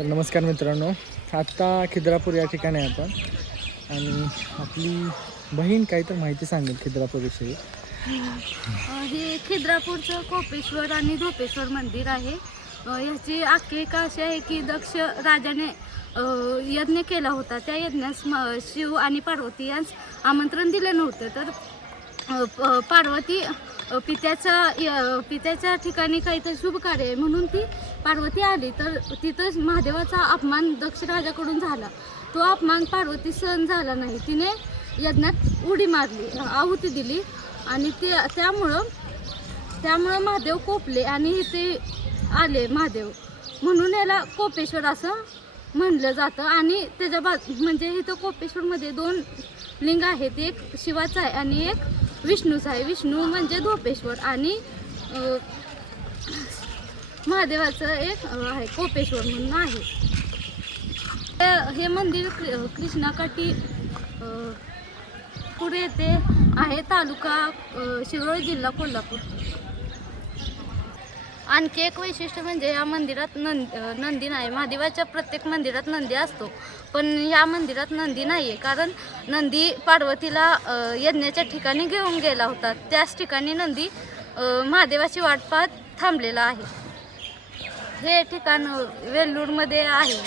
तर नमस्कार मित्रांनो, आत्ता खिद्रापूर या ठिकाणी आहे आपण आणि आपली बहीण काही तर माहिती सांगेल खिद्रापूरविषयी. हे खिद्रापूरचं कोपेश्वर आणि धोपेश्वर मंदिर आहे. ह्याची आख्यायिका अशी आहे की दक्ष राजाने यज्ञ केला होता. त्या यज्ञास शिव आणि पार्वती यांस आमंत्रण दिले नव्हते. तर पार्वती पित्याच्या ठिकाणी काहीतरी शुभ कार्य आहे म्हणून ती पार्वती आली. तर तिथं महादेवाचा अपमान दक्ष राजाकडून झाला. तो अपमान पार्वती सहन झाला नाही. तिने यज्ञात उडी मारली, आहुती दिली आणि त्यामुळं महादेव कोपले आणि इथे आले महादेव, म्हणून याला कोपेश्वर असं म्हणलं जातं. आणि त्याच्या म्हणजे इथं कोपेश्वरमध्ये 2 लिंग आहेत, एक शिवाचं आहे आणि एक विष्णूचं आहे. विष्णू म्हणजे धोपेश्वर आणि महादेवाचं एक आहे कोपेश्वर म्हणून आहे. हे मंदिर कृष्णाकाठी पुढे येथे आहे, तालुका शिरोळ, जिल्हा कोल्हापूर. आणखी एक वैशिष्ट्य म्हणजे या मंदिरात नंदी नाही. महादेवाच्या प्रत्येक मंदिरात नंदी असतो, पण या मंदिरात नंदी नाही आहे. कारण नंदी पार्वतीला यज्ञाच्या ठिकाणी घेऊन गेला होता. त्याच ठिकाणी नंदी महादेवाची वाट पाहत थांबलेला आहे. हे ठिकाण वेल्लूरमध्ये आहे.